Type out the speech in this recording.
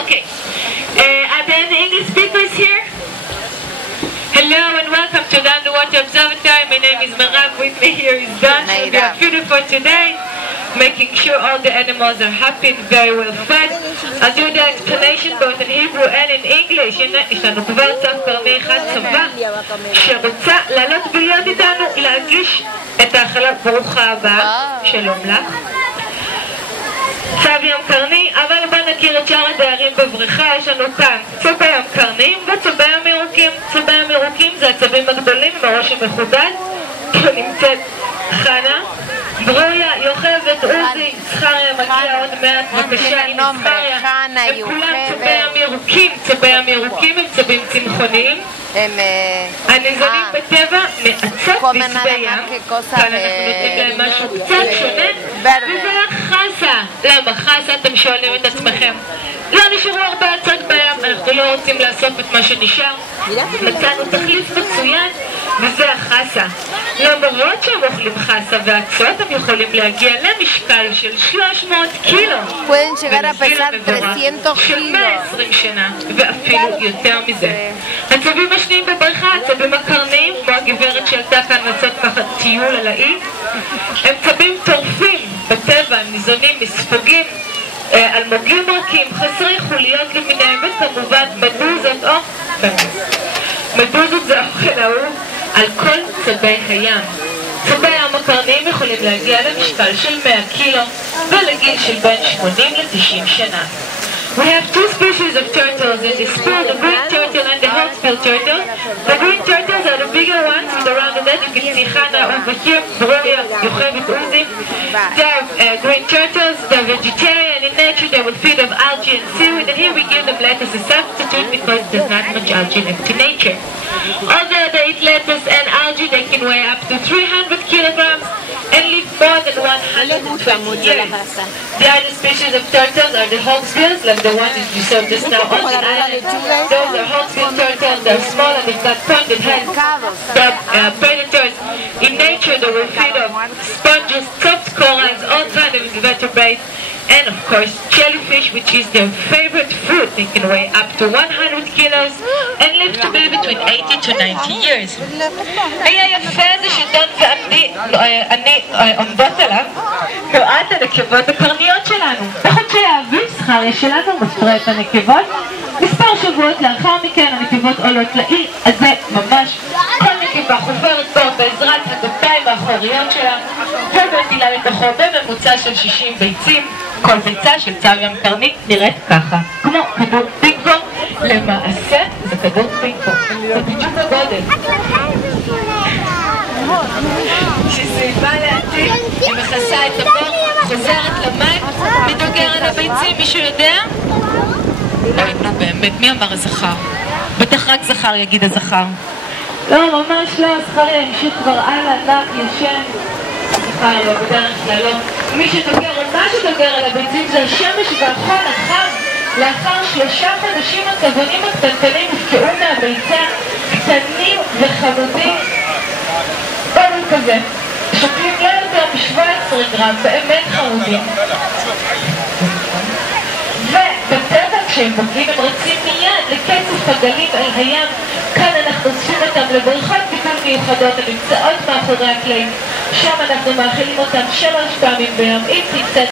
Okay. Are there any English speakers here? Hello and welcome to the Underwater Observatory. My name is Merav. With me here is Dan. We are beautiful today, making sure all the animals are happy and very well fed. I'll do the explanation both in Hebrew and in English. יש לנו כבר צב קרני אחד צבא שרוצה לעלות ולהיות איתנו להגיש את האכלה. ברוכה הבאה, שלום לך. צב ים קרני, אבל בוא נכיר את שאר הדיירים בבריכה. יש לנו כאן צבי ים קרנים וצבי ים ירוקים. צבי ים ירוקים זה הצבים הגדולים עם הראש המחודד. פה נמצאת חנה, ברוריה, יוכבת, עוזי, זכריה מגיע עוד מעט, בבקשה, הנה זכריה. הם כולם צבי ים ירוקים. צבי ים ירוקים הם צבים צמחוניים. הניזונים בטבע מעצות בשדה ים. כאן אנחנו נותנים להם משהו קצת שונה, וזה החסה. למה חסה? אתם שואלים את עצמכם. לא נשארו הרבה עצות בים, אנחנו לא רוצים לאסוף את מה שנשאר. מצאנו תחליף מצוין, וזה החסה. למרות שהם אוכלים חסה ועצות, הם יכולים להגיע למשקל של 300 קילו. של 120 שנה, ואפילו יותר מזה. הצבים השניים בבריכה, הצבים הקרניים, כמו הגברת שעלתה כאן לעשות ככה טיול על האי, הם צבים טורפים בטבע, הם ניזונים מספוגים, אלמוגים רכים, חסרי חוליות למיניהם, וכמובן מדוזות או מדוזות זה אוכל אהוב על כל צבי הים. צבי הים הקרניים יכולים להגיע למשקל של 100 קילו ולגיל של בין 80 ל-90 שנה. We have two species of turtles in this pool, the green turtle and the hawksbill turtle. The green turtles are the bigger ones with the rounded head. You can see Hana over here, Broria, Yochevit, Uzi. They are green turtles. They're vegetarian in nature. They will feed on algae and seaweed. And here we give them lettuce as a substitute because there's not much algae left in nature. Although they eat lettuce and algae, they can weigh up to 300 kilograms and live more than 120 years. The other species of turtles are the hawksbills, like the one that you saw just now on the island. Those are hawksbill turtles. They're small and they've got pointed heads. They're predators. In nature, they will feed on sponges, soft corals, all kinds of invertebrates, and of course jellyfish, which is their favorite food. They can weigh up to 100 kilos and live to be between 80 to 90 years. היה יפה זה שדון ואני עומדות עליו נועד הנקבות הקרניות שלנו. בחודשי האביב זכריה שלנו מספרה את הנקבות. מספר שבועות לאחר מכן הנקבות עולות לאי הזה ממש. כל נקבה חופרת בו בעזרת הגפיים האחוריות שלה ומטילה לתוכו בממוצע של 60 ביצים. כל ביצה של צב ים קרני נראית ככה, כמו כדור פינג פונג. למעשה זה כדור פינג פונג, זה בדיוק הגודל. כשסביבה לעתיד, היא מכסה את הבור, חוזרת למים, מדוגר על הביצים. מישהו יודע? נו באמת, מי אמר הזכר? בטח רק זכר יגיד הזכר. לא, ממש לא, הזכר ימשיך כבר הלאה, נח, ישן. זכר לא, בדרך כלל לא. מי שדוגר או מה שדוגר על הביצים זה השמש והחום החם. לאחר 3 חודשים הצבונים הקטנטנים הופקעו מהביצה, קטנים וחמודים. בואו כזה, שוקלים לא יותר מ-17 גרם, באמת חמודים. ובטבע כשהם בוגרים הם רצים מיד לקצף הגלים אל הים. כאן אנחנו אוספים אותם לבריכות טיפול מיוחדות הנמצאות מאחורי הקלעים. שם אנחנו מאכילים אותם 3 פעמים ביום. אם תמצא